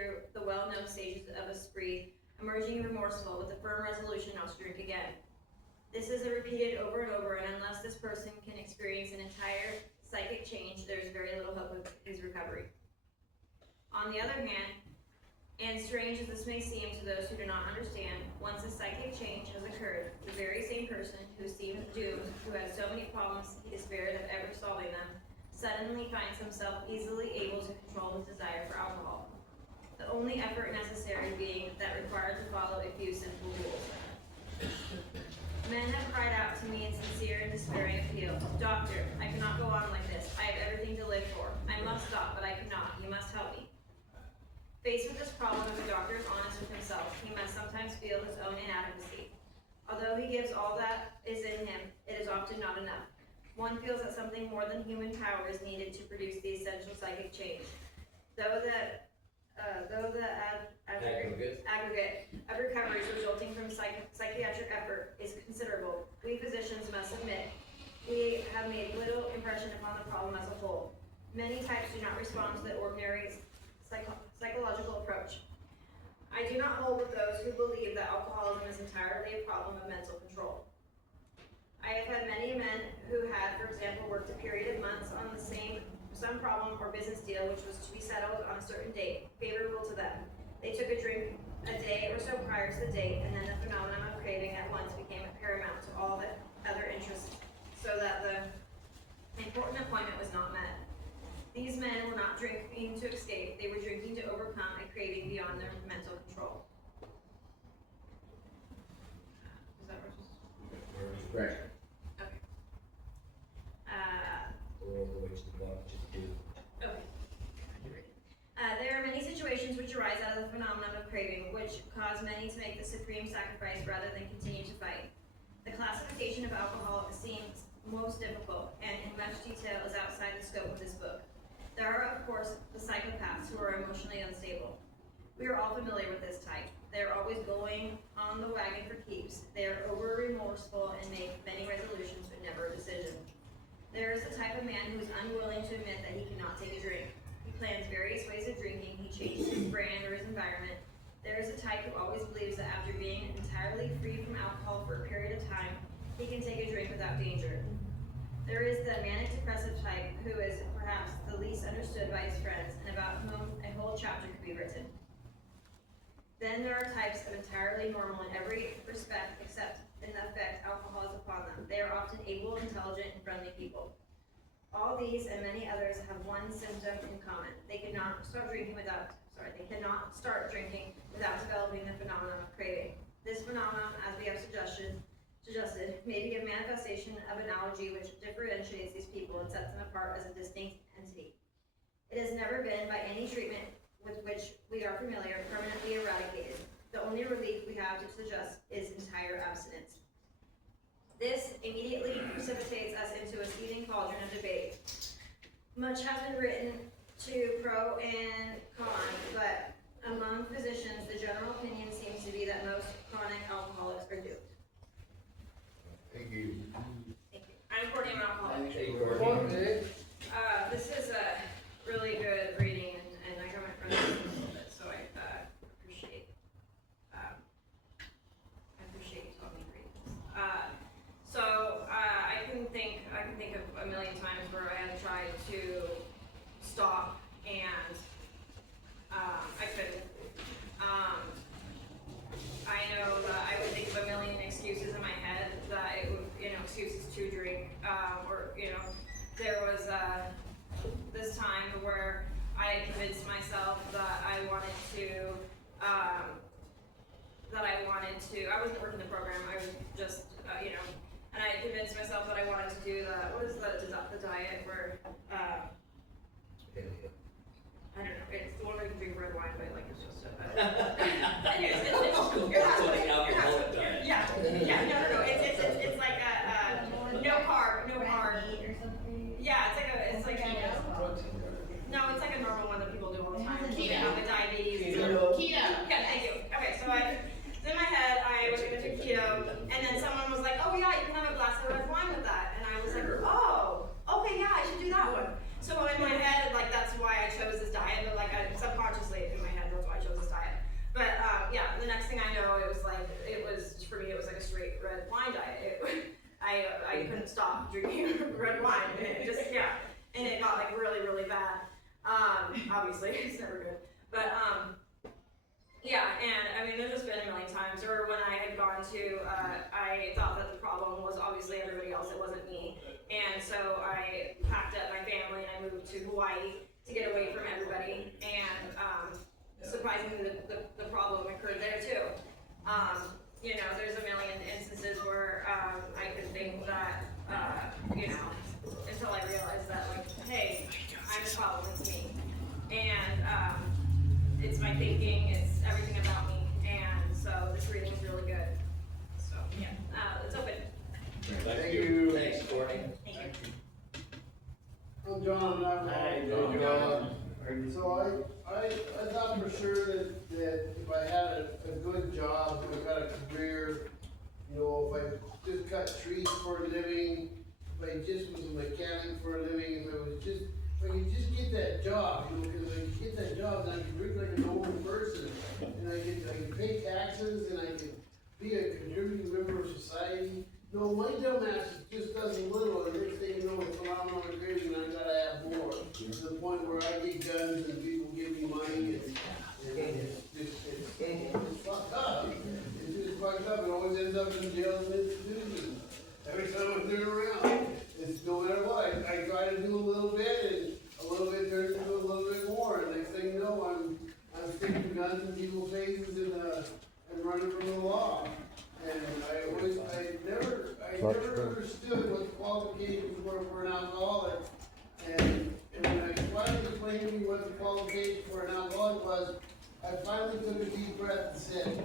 through the well-known stages of a spree, emerging remorseful with a firm resolution not to drink again. This is repeated over and over, and unless this person can experience an entire psychic change, there is very little hope of his recovery. On the other hand, and strange as this may seem to those who do not understand, once a psychic change has occurred, the very same person who seemed doomed, who had so many problems he despaired of ever solving them, suddenly finds himself easily able to control his desire for alcohol. The only effort necessary being that required to follow a few simple rules. Men have cried out to me in sincere and despairing appeal, "Doctor, I cannot go on like this. I have everything to live for. I must stop, but I cannot. You must help me." Faced with this problem, if the doctor is honest with himself, he must sometimes feel his own inadequacy. Although he gives all that is in him, it is often not enough. One feels that something more than human power is needed to produce the essential psychic change. Though the aggregate of recoveries resulting from psychiatric effort is considerable, we physicians must admit we have made little impression upon the problem as a whole. Many types do not respond to the ordinary psychological approach. I do not hold with those who believe that alcoholism is entirely a problem of mental control. I have had many men who had, for example, worked a period of months on some problem or business deal which was to be settled on a certain date, favorable to them. They took a drink a day or so prior to the date, and then the phenomenon of craving at once became paramount to all the other interests, so that the important appointment was not met. These men were not drinking to escape, they were drinking to overcome a craving beyond their mental control. Is that what Right. Okay. There are many situations which arise out of the phenomenon of craving, which cause many to make the supreme sacrifice rather than continue to fight. The classification of alcohol seems most difficult, and in much detail is outside the scope of this book. There are, of course, the psychopaths who are emotionally unstable. We are all familiar with this type. They are always going on the wagon for keeps. They are over-remorseful and make many resolutions but never a decision. There is the type of man who is unwilling to admit that he cannot take a drink. He plans various ways of drinking. He changes his brand or his environment. There is a type who always believes that after being entirely free from alcohol for a period of time, he can take a drink without danger. There is the manic-depressive type who is perhaps the least understood by his friends and about whom a whole chapter could be written. Then there are types of entirely normal in every respect except in the effect alcohol has upon them. They are often able, intelligent, and friendly people. All these and many others have one symptom in common. They cannot start drinking without developing the phenomenon of craving. This phenomenon, as we have suggested, may be a manifestation of an allergy which differentiates these people and sets them apart as a distinct entity. It has never been, by any treatment with which we are familiar, permanently eradicated. The only relief we have to suggest is entire abstinence. This immediately precipitates us into a seething cauldron of debate. Much has been written to pro and con, but among physicians, the general opinion seems to be that most chronic alcoholics are doomed. Thank you. Thank you. I'm Courtney, I'm an alcoholic. Hey, Courtney. This is a really good reading, and I got my friends a little bit, so I appreciate you talking me reading this. I can think of a million times where I had tried to stop and Hawaii to get away from everybody, and, surprisingly, the problem occurred there too. You know, there's a million instances where, I could think that, you know, until I realized that, like, hey, I'm the problem, it's me. And, it's my thinking, it's everything about me, and so this reading was really good. So, yeah, it's open. Thank you. Thanks, Courtney. Thank you. I'm John, I'm. Hi, John. So I thought for sure that if I had a good job, if I got a career, you know, if I just cut trees for a living, if I just was a mechanic for a living, if I could just get that job, you know, because if I could get that job, then I could live like a normal person, and I could pay taxes, and I could be a contributing member of society. No, my dumbass just does a little, and next thing you know, it's phenomenal and crazy, and I gotta have more. To the point where I get guns and people give me money, and it's fucked up. It's just fucked up, it always ends up in jails and institutions. Every time I turn around, it's no matter what, I try to do a little bit, and a little bit turns into a little bit more, and next thing you know, I'm sticking guns in people's faces and running from the law. And I never understood what the qualifications were for an alcoholic. And when I finally explained to me what the qualification for an alcoholic was, I finally took a deep breath and said,